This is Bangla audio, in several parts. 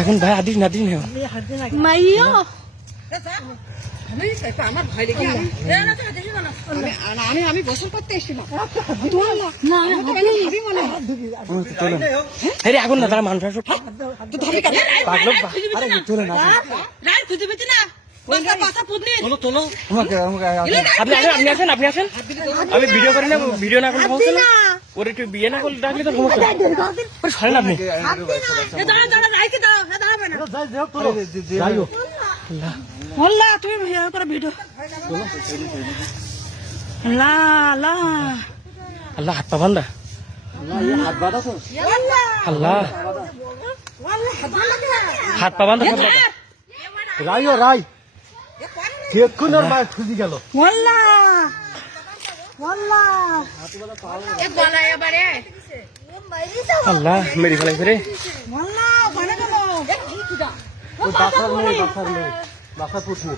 এখন ভাই আদিস না দিন মাইও আমি গোসল করতে এসেছিলাম। আগুন না তারা মানুষ তোলে না আপনি আসেন আমি ভিডিও করি না, ভিডিও না করলে সমস্যা না, ওর একটু বিয়ে না করলে ডাকলে তো সমস্যা সরেন আপনি। তুমি ভিডিও আল্লাহ হাত পা বান্ধা আল্লাহ হাত পা বান্ধা রাই রাই এখন আর মাছ খুঁজি গেল আল্লাহ মেরি ফেলাই ফেরে বাসা পুষনি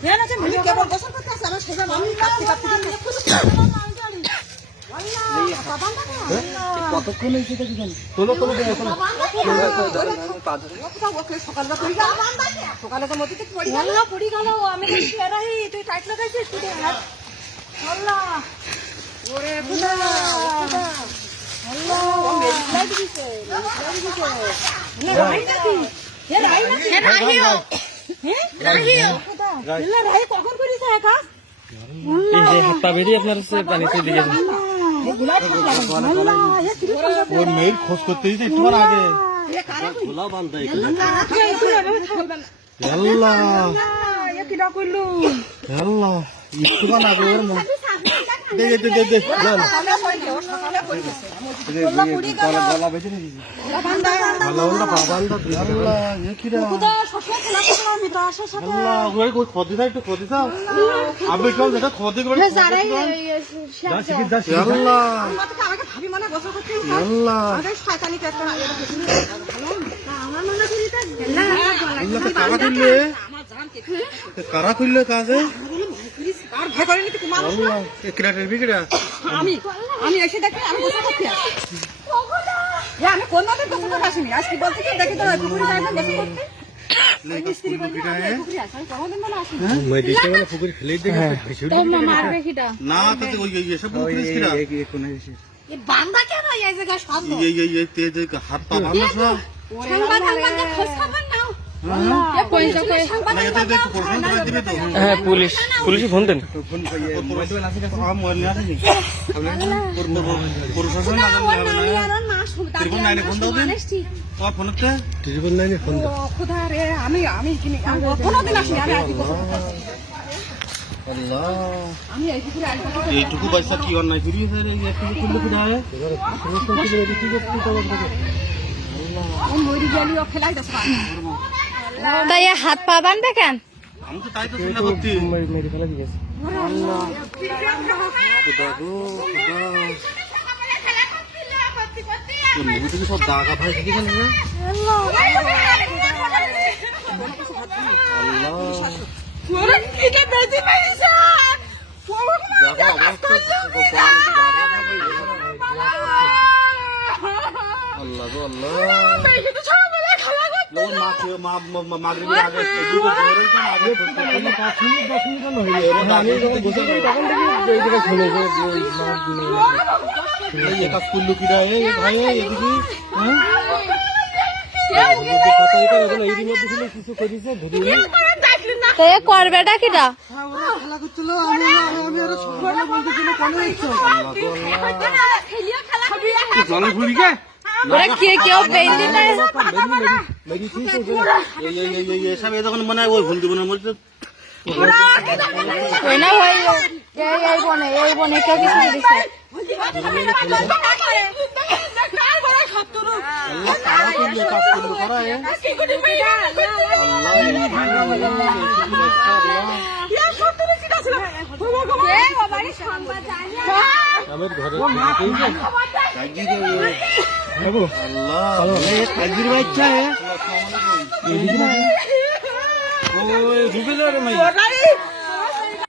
কতক্ষণ হয়েছে তোলো তোলো সকালে তো মধ্যে পড়ি গেল। আমি তুই টাইট লাগাইছিস কখন করিস এই যে হাত পা বেরিয়ে আপনার পানিতে দিয়ে ওর মেয়ের খোঁজ করতে দিতে একটু আগে খদি একটু খদি দাও আমি যেটা খদি করে কারা খুললে কাজে আমি এসে দেখি আমি গোসল করতে আসি। আমি কোনদিন গোসল করতে আসিনি, আজকে বলছি কি দেখি তো পুকুরে যাই না গোসল করতে। বান্দা কেন এই জায়গায় হাত পা ভালো হ্যাঁ পুলিশ পুলিশে ফোন দেন এইটুকু পয়সা কি অন্যায় করি তাই হাত পা বাঁধবে কেন? আমি তো তাই তো চিন্তা করছি মেরে ফেলা দিয়েছে সব দাগা ভাই ঠিক আছে আল্লাহ করবেটা কিটা কেউ যখন মনে হয় ওই ভুল জীবনের মধ্যে এই বনে কেউ কিছু দিচ্ছে বাচ্চা ডুবে যাবে